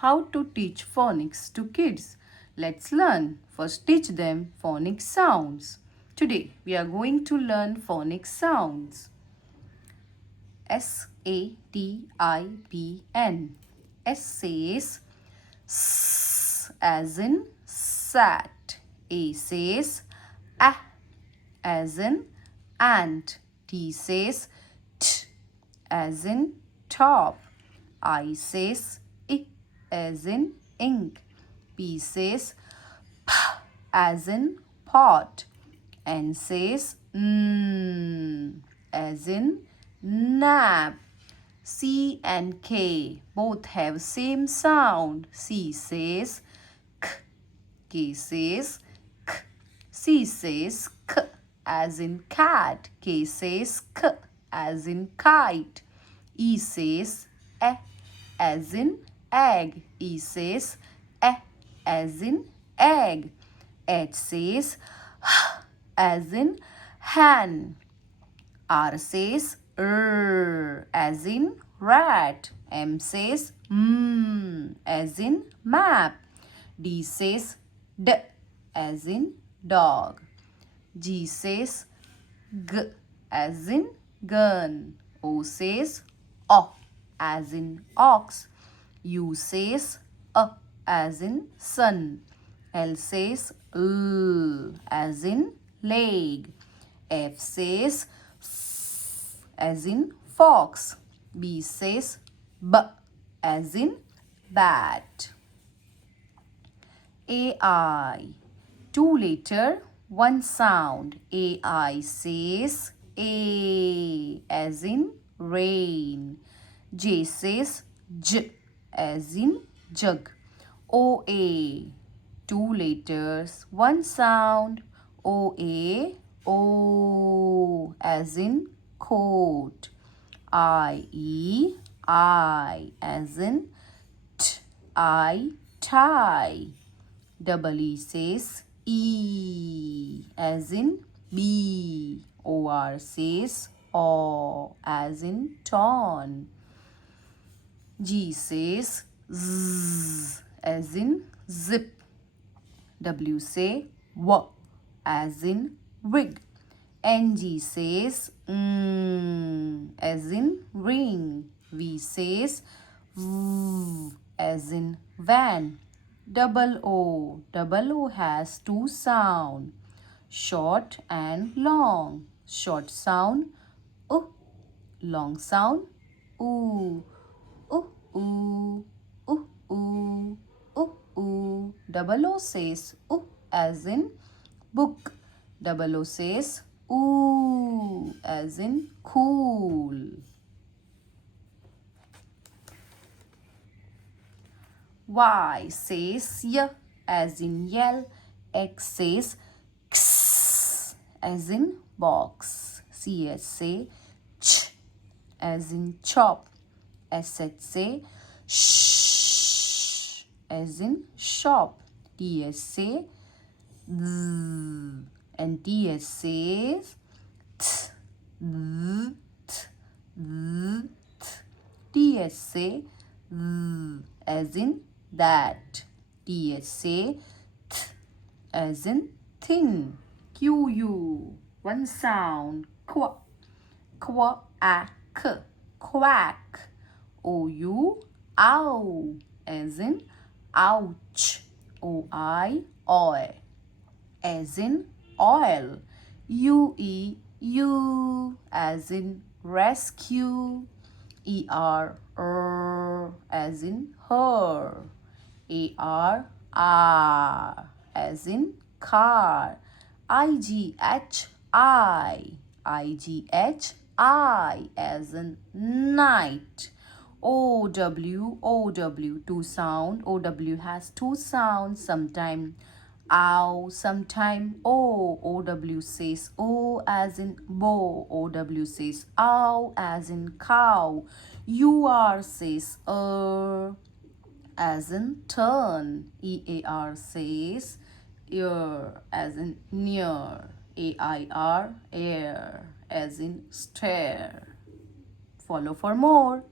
how to teach phonics to kids. Let's learn. First, teach them phonic sounds. Today, we are going to learn phonic sounds. S-A-T-I-P-N. S says S as in sat. A says A as in ant. T says T as in top. I says I as in ink. P says P as in pot. N says N as in nap. C and K both have same sound. C says K. K says K. C says K as in cat. K says K as in kite. E says E as in egg. E says E as in egg. H says H as in hen. R says as in rat. M says as in map. D says D as in dog. G says G as in gun. O says O as in ox. U says as in sun. L says L as in leg. F says F as in fox. B says B as in bat. AI. 2 letter, 1 sound. AI says A as in rain. J says J as in jug. OA. 2 letters, 1 sound. OA. O as in coat. IE. I as in tie. Double E says E as in bee. OR says O as in torn. G says Z as in zip. W say W as in wig. NG says as in ring. V says V as in van. Double O has 2 sound, short and long. Short sound long sound oo. Double O says as in book. Double O says ooh as in cool. Y says Y as in yell. X says X as in box. CS say Ch as in chop. SH say Sh as in shop. TS say Z. And TS says T. Z, T, Z, T. TS say Z as in that. TS say Th as in thin. QU. 1 sound. Qu. Quack. Quack. OU. Ow as in ouch. OI. Oi as in oil. UE. U as in rescue. ER. As in her. AR as in car. IGH. IGH as in night. OW 2 sound. OW has 2 sounds. Sometime ow, sometime o. OW says O as in bow. OW says ow as in cow. UR says as in turn. EAR says ear as in near. AIR air as in stare. Follow for more.